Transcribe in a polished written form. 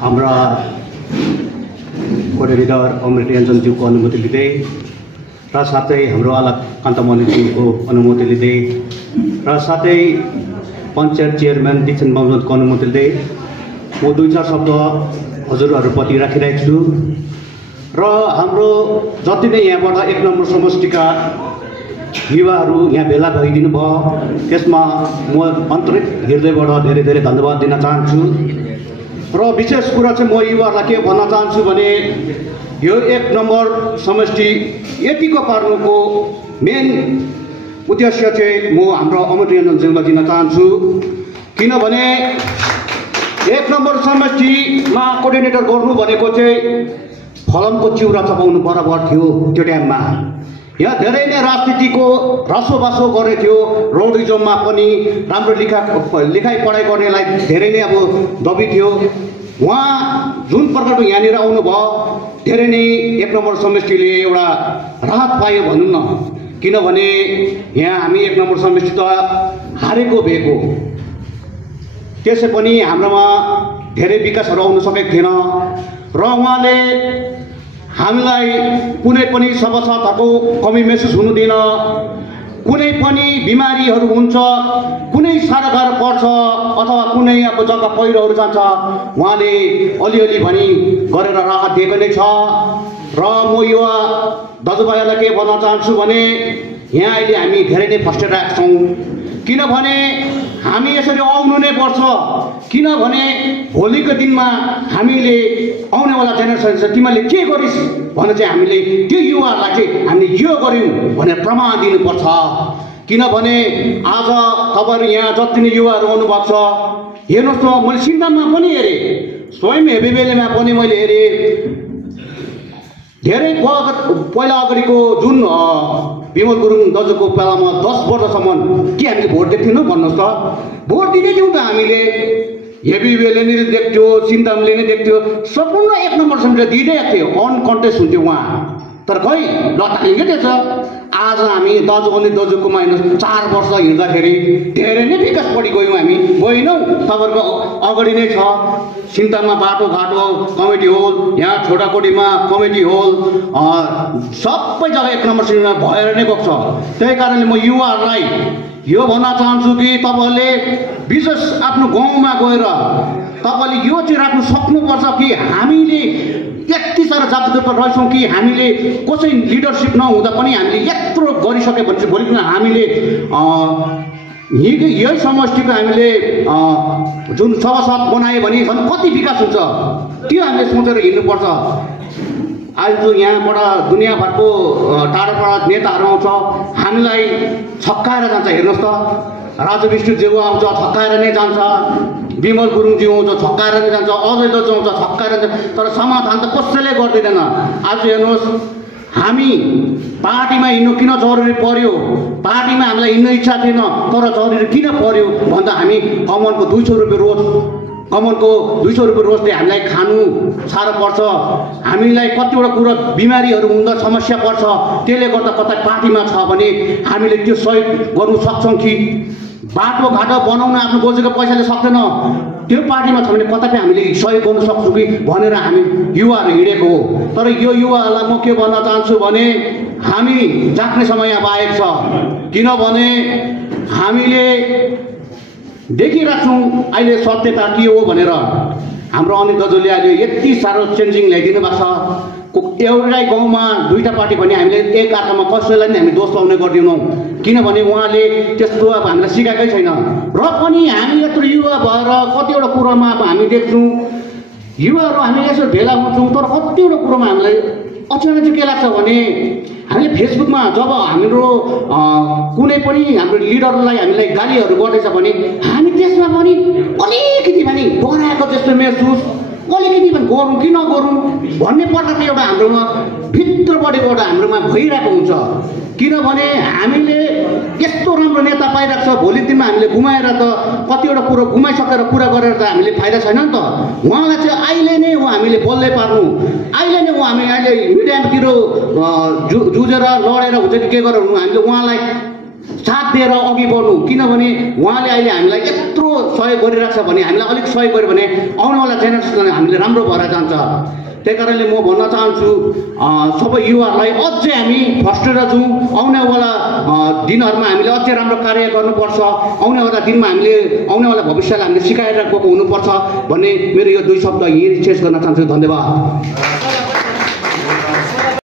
हाम्रा कोर्डिनेटर अमृत रञ्जनज्यूको अनुमति लिँदै र साथै हाम्रो कान्ता मल्लिकज्यूको अनुमति लिँदै र साथै पञ्चायत चेयरम्यान दीक्षण बमोजिमको अनुमति लिँदै म 2-4 शब्द हजुरहरूप्रति राखिरहेको छु र हाम्रो जति नै यहाँबाट 1 नम्बर समष्टिका युवाहरू यहाँ भेला भइदिनु भयो त्यसमा म आन्तरिक हृदयबाट धेरै धेरै धन्यवाद दिन चाहन्छु र विशेष कुरा चाहिँ म युवाहरूलाई के भन्न चाहन्छु भने यो 1 नम्बर समष्टि यतिको पार्नुको मेन उद्देश्य चाहिँ म हाम्रो अमृत रञ्जनज्यूलाई दिन चाहन्छु किनभने 1 नम्बर समष्टिमा कोर्डिनेटर गर्नु भनेको चाहिँ फलमको चिउरा चपाउनु बराबर थियो त्यो टाइममा। यहाँ धेरै नै राजनीतिको रसोबासो गर्ने थियो, रोडिजममा पनि राम्रो लेखाइ पढाइ गर्नेलाई धेरै नै अब दबी थियो। उहाँ जुन प्रकारको यहाँनिर आउनुभयो धेरै नै 1 नम्बर समष्टिले एउटा राहत पायो भनौँ न, किनभने यहाँ हामी 1 नम्बर समष्टि त हारेको भएको, त्यसै पनि हाम्रोमा धेरै विकासहरू आउन सकेको थिएन र उहाँले हामीलाई कुनै पनि सभासदहरूको कमी महसुस हुनु दिएन। कुनै पनि बिमारीहरू हुन्छ, कुनै साह्रो गाह्रो पर्छ अथवा कुनै अब जग्गा पहिरोहरू जान्छ उहाँले अलिअलि भनी गरेर राहत दिएको नै छ। र म युवा दाजुभाइहरूलाई के भन्न चाहन्छु भने यहाँ अहिले हामी धेरै नै फस्टिरहेका छौँ, किनभने हामी यसरी आउनु नै पर्छ, किनभने भोलिको दिनमा हामीले आउनेवाला जेनेरेसन छ तिमीले के गरिस् भने चाहिँ हामीले त्यो युवाहरूलाई चाहिँ हामीले यो गर्यौँ भनेर प्रमाण दिनुपर्छ। किनभने आज तपाईँहरू यहाँ जति नै युवाहरू आउनुभएको छ हेर्नुहोस् न, मैले सिन्ताममा पनि हेरेँ, स्वयं हेबीबेलेमा पनि मैले हेरेँ, धेरै पहिला अगाडिको जुन विमल गुरुङ दाजुको बेलामा 10 वर्षसम्म के हामीले भोट दिएको थिएनौँ भन्नुहोस् त? भोट दिँदै थियौँ त हामीले, हेबीबेले नै देख्थ्यो, सिन्तामले नै देख्थ्यो, सम्पूर्ण 1 नम्बर समष्टि दिइरहेको थियो, अनकन्टेस्ट हुन्थ्यो उहाँ। तर खै लतालिँदै थिएछ। आज हामी दाजु अनि दाजुकोमा हेर्नुहोस् 4 वर्ष हिँड्दाखेरि धेरै नै विकासपट्टि गयौँ, हामी गएनौँ। तपाईँहरूको अगाडि नै छ, सिन्ताममा बाटोघाटो कमिटी होल, यहाँ छोटाकोटीमा कमिटी होल, सबै जग्गा 1 नम्बर समष्टिमा भएर नै गएको छ। त्यही कारणले म युवाहरूलाई यो भन्न चाहन्छु कि तपाईँहरूले विशेष आफ्नो गाउँमा गएर तपाईँले यो चाहिँ राख्नु सक्नुपर्छ कि हामीले यति साह्रो जागरुकता रहेछौँ कि हामीले कसै लिडरसिप नहुँदा पनि हामीले यत्रो गरिसक्यो भने चाहिँ भोलिको हामीले यही समष्टिको हामीले जुन सभासद बनायो भने झन् कति विकास हुन्छ त्यो हामीले सोचेर हिँड्नुपर्छ। आज जो यहाँबाट दुनियाँभरको टाढा नेताहरू आउँछ हामीलाई छक्काएर जान्छ, हेर्नुहोस् त, राजु विष्णुज्यू आउँछ छक्काएर नै जान्छ, विमल गुरुङज्यू आउँछ छक्काएर नै जान्छ, अजय दाजु आउँछ छक्काएर जान्छ, तर समाधान त कसैले गर्दैनन्। आज हेर्नुहोस् हामी पार्टीमा हिँड्नु किन जरुरी पर्यो, पार्टीमा हामीलाई हिँड्नु इच्छा थिएन तर जरुरी किन पर्यो भन्दा हामी कमनको 200 रुपियाँ रोज, कमनको 200 रुपियाँ रोजले हामीलाई खानु साह्रो पर्छ, हामीलाई कतिवटा कुरा बिमारीहरू हुँदा समस्या पर्छ, त्यसले गर्दा कतै पार्टीमा छ भने हामीले त्यो सहयोग गर्नु सक्छौँ कि बाटोघाटो बनाउन आफ्नो गोजेको पैसाले सक्दैन, त्यो पार्टीमा छ भने कतै हामीले सहयोग गर्नु सक्छौँ कि भनेर हामी युवाहरू हिँडेको हो। तर यो युवाहरूलाई म के भन्न चाहन्छु भने हामी जाग्ने समय अब आएको छ, किनभने हामीले देखिरहेको छौँ अहिले सत्यता के हो भनेर। हाम्रो अनिल दाजुले अहिले यति साह्रो चेन्जिङ ल्याइदिनु भएको छ, एउटै गाउँमा 2टा पार्टी भने हामीले एक अर्कामा कसैलाई नै हामी दोष लाउने गर्दैनौँ, किनभने उहाँले त्यस्तो अब हामीलाई सिकाएकै छैन। र पनि हामी यत्रो युवा भएर कतिवटा कुरोमा अब हामी देख्छौँ युवाहरू हामी यसो भेला हुन्छौँ, तर कतिवटा कुरोमा हामीलाई अचानक चाहिँ के लाग्छ भने हामीले फेसबुकमा जब हाम्रो कुनै पनि हाम्रो लिडरलाई हामीलाई गालीहरू गर्दैछ भने हामी त्यसमा पनि अलिकति पनि डराएको जस्तो महसुस, अलिकति पनि गरौँ कि नगरौँ भन्ने प्रकारको एउटा हाम्रोमा भित्रबाटबाट हाम्रोमा भइरहेको हुन्छ। किनभने हामीले यस्तो राम्रो नेता पाइरहेको छ, भोलि दिनमा हामीले गुमाएर त कतिवटा कुरो गुमाइसकेर कुरा गरेर त हामीले फाइदा छैन नि त। उहाँलाई चाहिँ अहिले नै हो हामीले बोल्दै पार्नु, अहिले नै हो हामी अहिले मिडियातिर जुझेर लडेर हुन्छ कि के गरेर हामीले उहाँलाई साथ दिएर अघि बढ्नु, किनभने उहाँले अहिले हामीलाई यत्रो सहयोग गरिरहेको छ भने हामीलाई अलिक सहयोग गर्यो भने आउनेवाला जेनेरेसनलाई हामीले राम्रो भएर जान्छ। त्यही कारणले म भन्न चाहन्छु सबै युवाहरूलाई अझै हामी फस्टेर जाउँ। आउनेवाला दिनहरूमा हामीले अझै राम्रो कार्य गर्नुपर्छ। आउनेवाला दिनमा हामीले आउनेवाला भविष्यलाई हामीले सिकाएर गएको हुनुपर्छ भन्ने मेरो यो 2 शब्द यही शेष गर्न चाहन्छु। धन्यवाद।